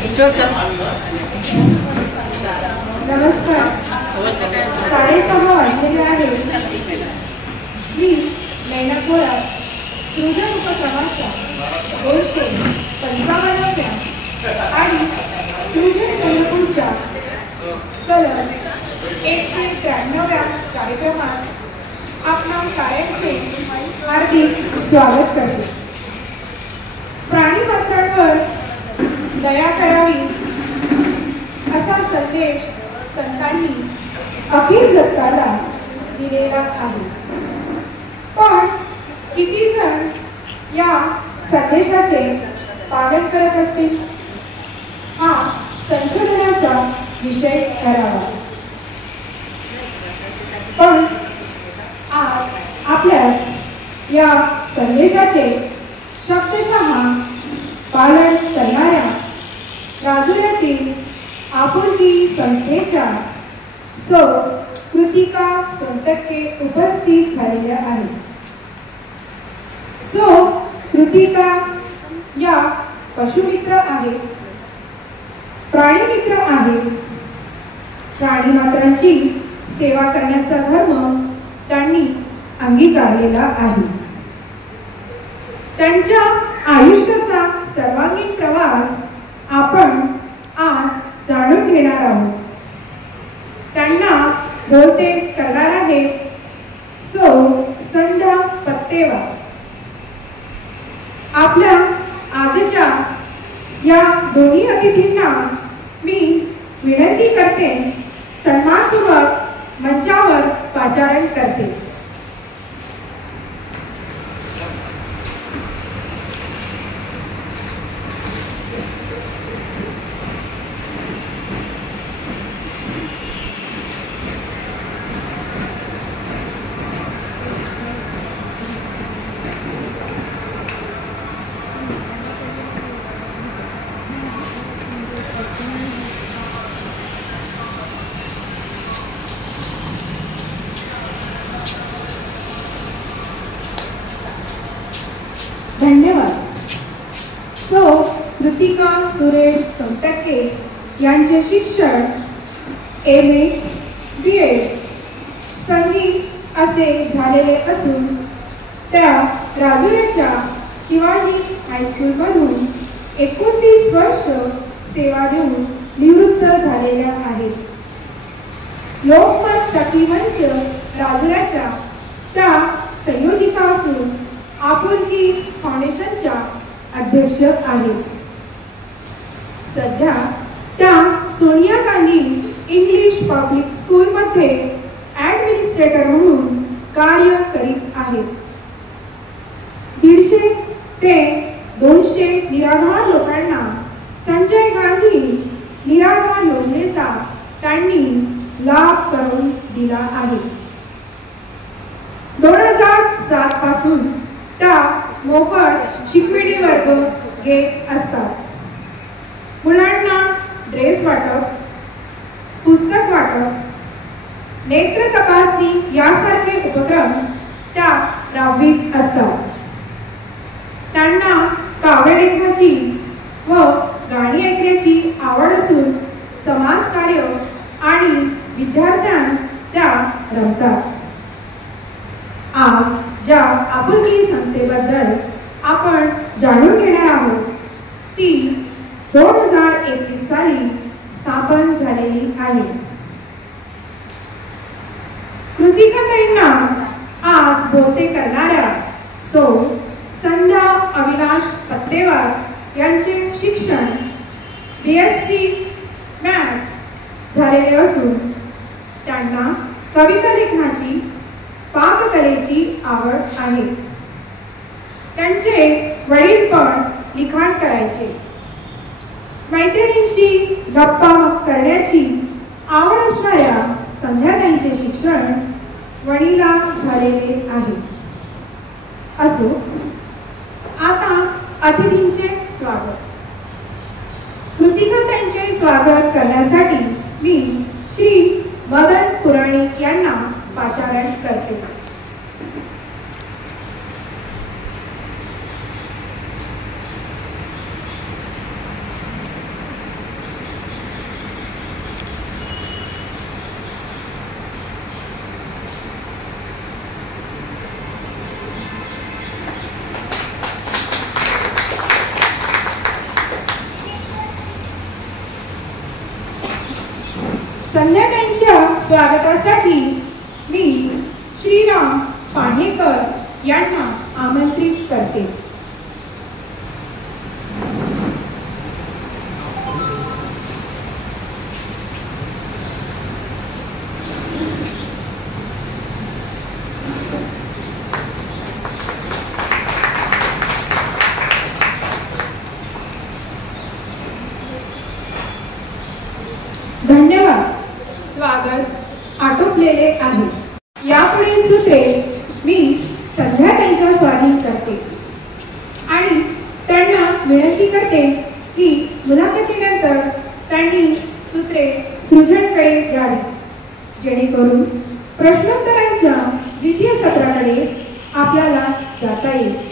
नमस्कार. 6:30 वाजलेले आहे. मी मैनापुरा सृजन उपक्रमाच्या 255व्या आणि सृजन चंद्रपूरच्या सलग 193व्या कार्यक्रमात आपणा साऱ्यांचे हार्दिक स्वागत करते. प्राणीमात्रांवर दया करावी असा संदेश संतांनी अखिल जगताला दिलेला आहे. पण किती जण या संदेशाचे पालन करत असतील हा संशोधनाचा विषय ठरावा. पण आज आपल्या या संदेशाचे शब्दशः पालन करणाऱ्या राजुऱ्यातील आपुलकी संस्थेच्या सौ कृतिका सोनटक्के उपस्थित झालेल्या आहेत. सौ कृतिका या पशुमित्र आहेत, प्राणीमित्र आहेत. प्राणीमात्रांची सेवा करण्याचा धर्म त्यांनी अंगीकारलेला आहे. त्यांच्या आयुष्याचा सर्वांगीण प्रवास आपण आज जाणून घेणार आहोत. त्यांना बहुतेक करणार आहे सौ संध्या पत्तेवार. आपल्या आजच्या या दोन्ही अतिथींना मी विनंती करते, सन्मानपूर्वक मंचावर पाचारण करते. धन्यवाद. सौ कृतिका सुरेश सोनटक्के यांचे शिक्षण MA BA संगीत असे झालेले असून त्या राजुऱ्याच्या शिवाजी हायस्कूलमधून 29 वर्ष सेवा देऊन निवृत्त झालेल्या आहेत. लोकमत सखी मंच राजुऱ्याच्या त्या संयोजिका असून आपुलकी फाउंडेशनच्या अध्यक्ष आहेत. सध्या त्या सोनिया गांधी इंग्लिश पब्लिक स्कूलमध्ये ॲडमिनिस्ट्रेटर म्हणून कार्य करीत आहेत. 150 ते 200 निराधार लोकांना संजय गांधी निराधार योजनेचा त्यांनी लाभ करून दिला आहे. 2007 पासून त्या मोफत शिकवणी वर्ग घेत असतात. मुलांना ड्रेस वाटप, पुस्तक वाटप, नेत्र तपासणी यासारखे उपक्रम त्या राबवीत असतात. त्यांना काव्य लेखनाची व गाणी ऐकण्याची आवड असून समाजकार्य आणि विद्यार्थ्यांना त्या रमतात. आज ज्या आपुलकी संस्थेबद्दल आपण जाणून घेणार आहोत ती 2021 साली स्थापन झालेली आहे. कृतिकाताईंना आज बोलते करणाऱ्या सौ संध्या अविनाश पत्तेवार यांचे शिक्षण BSc मॅथ्स झालेले असून त्यांना कविता लेखनाची, पाककलेची आवड आहे. त्यांचे वडील पण लिखाण करायचे. मैत्रिणींशी गप्पा करण्याची आवड असणाऱ्या संध्याताईंचे शिक्षण वणीला झालेले आहे. असो, आता अतिथींचे स्वागत. कृतिकाताईंचे स्वागत करण्यासाठी मी श्री मदन पुराणिक यांना पाचारण करते. संध्याकाळच्या स्वागतासाठी मी श्रीराम पाणेकर यांना आमंत्रित करते. धन्यवाद. स्वागत आटोपलेले आहे. यापुढील सूत्रे मी संध्याकाळच्या स्वाधीन करते आणि त्यांना विनंती करते की मुलाखतीनंतर त्यांनी सूत्रे सृजनकडे द्यावी, जेणेकरून प्रश्नोत्तरांच्या द्वितीय सत्राकडे आपल्याला जाता येईल.